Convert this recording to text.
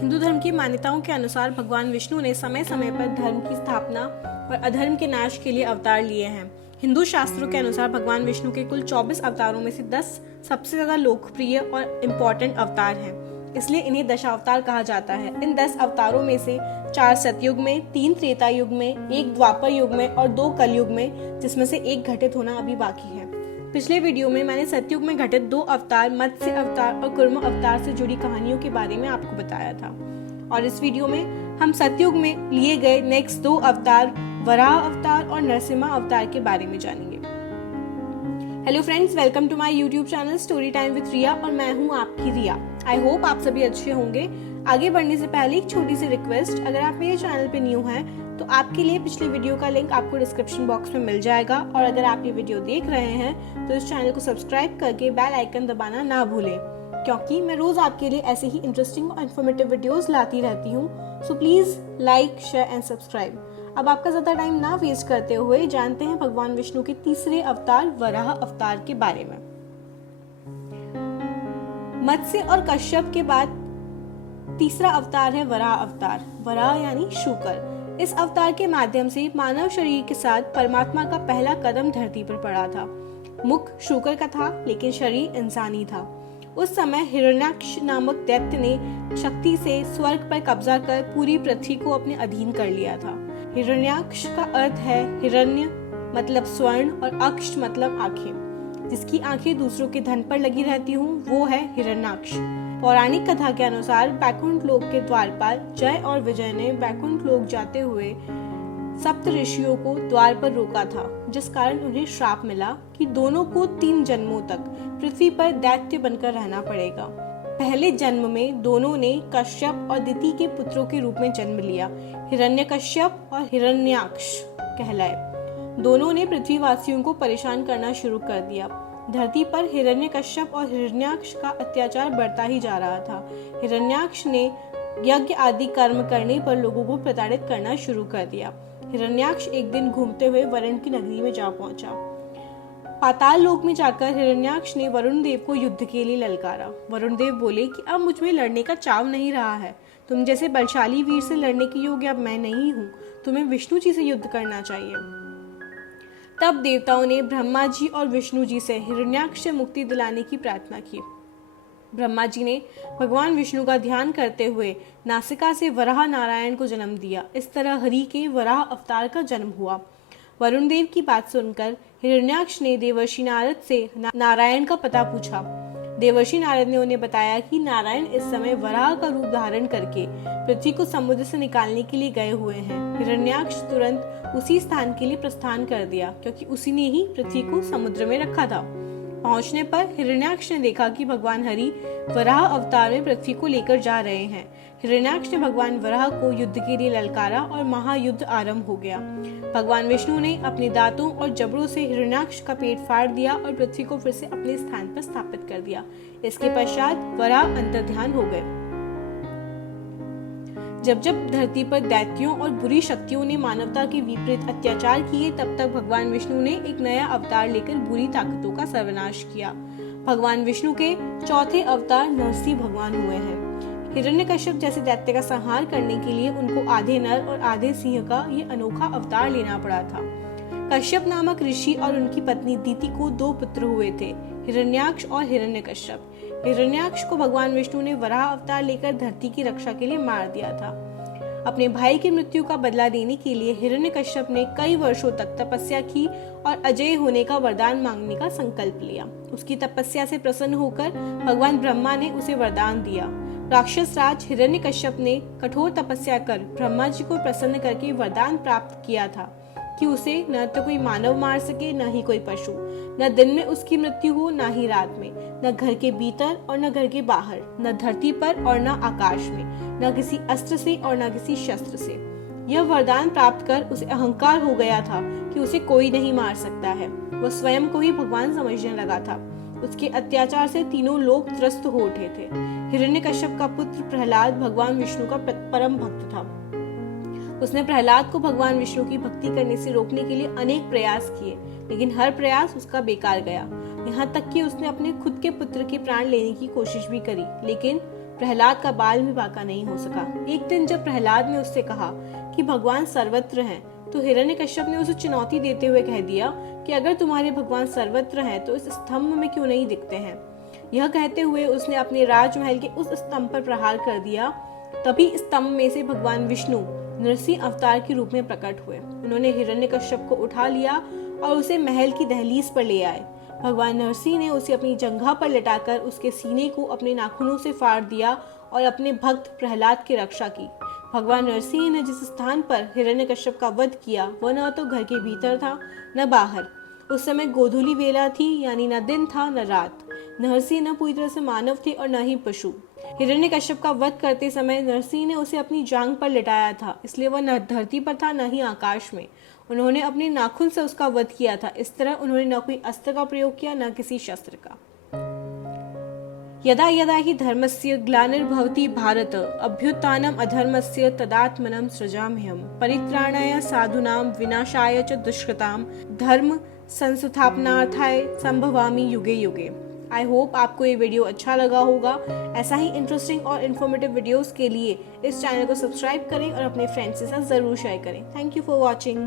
हिंदू धर्म की मान्यताओं के अनुसार भगवान विष्णु ने समय समय पर धर्म की स्थापना और अधर्म के नाश के लिए अवतार लिए हैं। हिंदू शास्त्रों के अनुसार भगवान विष्णु के कुल 24 अवतारों में से 10 सबसे ज्यादा लोकप्रिय और इम्पोर्टेंट अवतार हैं, इसलिए इन्हें दशावतार कहा जाता है। इन 10 अवतारों में से 4 सतयुग में, 3 त्रेता युग में, 1 द्वापर युग में और 2 कलयुग में, जिसमें से 1 घटित होना अभी बाकी है। पिछले वीडियो में मैंने सतयुग में घटित 2 अवतार, मत्स्य अवतार और कूर्म अवतार से जुड़ी कहानियों के बारे में आपको बताया था, और इस वीडियो में हम सतयुग में लिए गए नेक्स्ट 2 अवतार, वराह अवतार और नरसिम्हा अवतार के बारे में जानेंगे। Hello friends, welcome to my YouTube channel story time with Riya, और मैं हूँ आपकी रिया। आई होप आप सभी अच्छे होंगे। आगे बढ़ने से पहले एक छोटी सी रिक्वेस्ट, अगर आप मेरे चैनल पे न्यू हैं तो आपके लिए पिछले वीडियो का लिंक आपको डिस्क्रिप्शन बॉक्स में मिल जाएगा, और अगर आप ये वीडियो देख रहे हैं तो इस चैनल को सब्सक्राइब करके बेल आइकन दबाना ना भूलें, क्योंकि मैं रोज आपके लिए ऐसे ही इंटरेस्टिंग और इन्फॉर्मेटिव वीडियोस लाती रहती हूँ। So please like, share and subscribe. अब आपका ज्यादा टाइम ना वेस्ट करते हुए जानते हैं भगवान विष्णु के तीसरे अवतार वराह अवतार के बारे में। मत्स्य और कश्यप के बाद तीसरा अवतार है वराह अवतार। वराह यानी शूकर। इस अवतार के माध्यम से मानव शरीर के साथ परमात्मा का पहला कदम धरती पर पड़ा था। मुख शूकर का था, लेकिन शरीर इंसानी था। उस समय हिरण्याक्ष नामक दैत्य ने शक्ति से स्वर्ग पर कब्जा कर पूरी पृथ्वी को अपने अधीन कर लिया था। हिरण्याक्ष का अर्थ है हिरण्य मतलब स्वर्ण और अक्ष मतलब आंखें। जिसकी आंखें दूसरों के धन पर लगी रहती हूँ वो है हिरण्याक्ष। पौराणिक कथा के अनुसार बैकुंठ लोक के द्वारपाल जय और विजय ने बैकुंठ लोक जाते हुए सप्त ऋषियों को द्वार पर रोका था, जिस कारण उन्हें श्राप मिला कि दोनों को 3 जन्मों तक पृथ्वी पर दैत्य बनकर रहना पड़ेगा। पहले जन्म में दोनों ने कश्यप और दिति के पुत्रों के रूप में जन्म लिया। हिरण्यकश्यप और हिरण्याक्ष कहलाए। दोनों ने पृथ्वीवासियों को परेशान करना शुरू कर दिया। धरती पर हिरण्यकश्यप और हिरण्याक्ष का अत्याचार बढ़ता ही जा रहा था। हिरण्याक्ष ने यज्ञ आदि कर्म करने पर लोगों को प्रताड़ित करना शुरू कर दिया। हिरण्याक्ष एक दिन घूमते हुए वरुण की नगरी में जा पहुंचा। पाताल लोक में जाकर हिरण्याक्ष ने वरुण देव को युद्ध के लिए ललकारा। वरुण देव बोले कि अब मुझ में लड़ने का चाव नहीं रहा है। तुम जैसे बलशाली वीर से लड़ने के योग्य अब मैं नहीं हूँ। तुम्हें विष्णु जी से युद्ध करना चाहिए। तब देवताओं ने ब्रह्मा जी और विष्णु जी से हिरण्याक्ष से मुक्ति दिलाने की प्रार्थना की। ब्रह्मा जी ने भगवान विष्णु का ध्यान करते हुए नासिका से वराह नारायण को जन्म दिया। इस तरह हरि के वराह अवतार का जन्म हुआ। वरुण देव की बात सुनकर हिरण्याक्ष ने देवर्षि नारद से नारायण का पता पूछा। देवर्षि नारद ने उन्हें बताया कि नारायण इस समय वराह का रूप धारण करके पृथ्वी को समुद्र से निकालने के लिए गए हुए हैं। हिरण्याक्ष तुरंत उसी स्थान के लिए प्रस्थान कर दिया, क्योंकि उसी ने ही पृथ्वी को समुद्र में रखा था। पहुंचने पर हिरण्याक्ष ने देखा कि भगवान हरि वराह अवतार में पृथ्वी को लेकर जा रहे हैं। हिरण्याक्ष ने भगवान वराह को युद्ध के लिए ललकारा और महायुद्ध आरंभ हो गया। भगवान विष्णु ने अपने दांतों और जबड़ों से हिरण्याक्ष का पेट फाड़ दिया और पृथ्वी को फिर से अपने स्थान पर स्थापित कर दिया। इसके पश्चात वराह अंतर्ध्यान हो गए। जब जब धरती पर दैत्यों और बुरी शक्तियों ने मानवता के विपरीत अत्याचार किए, तब तक भगवान विष्णु ने एक नया अवतार लेकर बुरी ताकतों का सर्वनाश किया। भगवान विष्णु के चौथे अवतार नरसिंह भगवान हुए हैं। हिरण्यकश्यप जैसे दैत्य का संहार करने के लिए उनको आधे नर और आधे सिंह का ये अनोखा अवतार लेना पड़ा था। कश्यप नामक ऋषि और उनकी पत्नी दिति को 2 पुत्र हुए थे, हिरण्याक्ष और हिरण्यकश्यप। हिरण्याक्ष को भगवान विष्णु ने वराह अवतार लेकर धरती की रक्षा के लिए मार दिया था। अपने भाई की मृत्यु का बदला देने के लिए हिरण्यकश्यप ने कई वर्षों तक तपस्या की और अजय होने का वरदान मांगने का संकल्प लिया। उसकी तपस्या से प्रसन्न होकर भगवान ब्रह्मा ने उसे वरदान दिया। राक्षस राज हिरण्यकश्यप ने कठोर तपस्या कर ब्रह्मा जी को प्रसन्न करके वरदान प्राप्त किया था कि उसे न तो कोई मानव मार सके, न ही कोई पशु। न दिन में उसकी मृत्यु हो, न ही रात में, न घर के भीतर और न घर के बाहर, न धरती पर और न आकाश में, न किसी अस्त्र से और न किसी शस्त्र से। यह वरदान प्राप्त कर उसे अहंकार हो गया था कि उसे कोई नहीं मार सकता है। वह स्वयं को ही भगवान समझने लगा था। उसके अत्याचार से तीनों लोग त्रस्त हो उठे थे। हिरण्यकश्यप का पुत्र प्रहलाद भगवान विष्णु का परम भक्त था। उसने प्रहलाद को भगवान विष्णु की भक्ति करने से रोकने के लिए अनेक प्रयास किए, लेकिन हर प्रयास उसका बेकार गया। यहाँ तक कि उसने अपने खुद के पुत्र के प्राण लेने की कोशिश भी करी, लेकिन प्रहलाद का बाल भी बांका नहीं हो सका। एक दिन जब प्रहलाद ने उससे कहा कि भगवान सर्वत्र हैं, तो हिरण्यकश्यप ने उसे चुनौती देते हुए कह दिया कि अगर तुम्हारे भगवान सर्वत्र हैं तो इस स्तंभ में क्यों नहीं दिखते हैं। यह कहते हुए उसने अपने राजमहल के उस स्तंभ पर प्रहार कर दिया। तभी स्तंभ में से भगवान विष्णु नरसिंह अवतार के रूप में प्रकट हुए। उन्होंने हिरण्यकश्यप को उठा लिया और उसे महल की दहलीज पर ले आए। भगवान नरसिंह ने उसे अपनी जंघा पर लटाकर उसके सीने को अपने नाखूनों से फाड़ दिया और अपने भक्त प्रहलाद की रक्षा की। भगवान नरसिंह ने जिस स्थान पर हिरण्यकश्यप का वध किया वह न तो घर के भीतर था न बाहर। उस समय गोधूली वेला थी, यानी न दिन था न रात। नरसिंह न पूरी तरह से मानव थे और न ही पशु। हिरण्यकश्यप का वध करते समय नरसिंह ने उसे अपनी जांघ पर लिटाया था, इसलिए वह न धरती पर था न ही आकाश में। उन्होंने अपने नाखून से उसका वध किया था। इस तरह उन्होंने न कोई अस्त्र का प्रयोग किया न किसी शस्त्र का। यदा यदा हि धर्मस्य ग्लानिर्भवति भारत अभ्युत्थानम् अधर्मस्य तदात्मनं सृजाम्यहम् परित्राणाय साधूनां विनाशाय च दुष्कृतां धर्म संस्थापनार्थाय संभवामि युगे युगे। आई होप आपको ये वीडियो अच्छा लगा होगा। ऐसा ही इंटरेस्टिंग और इन्फॉर्मेटिव वीडियोस के लिए इस चैनल को सब्सक्राइब करें और अपने फ्रेंड्स के साथ ज़रूर शेयर करें। Thank you for watching.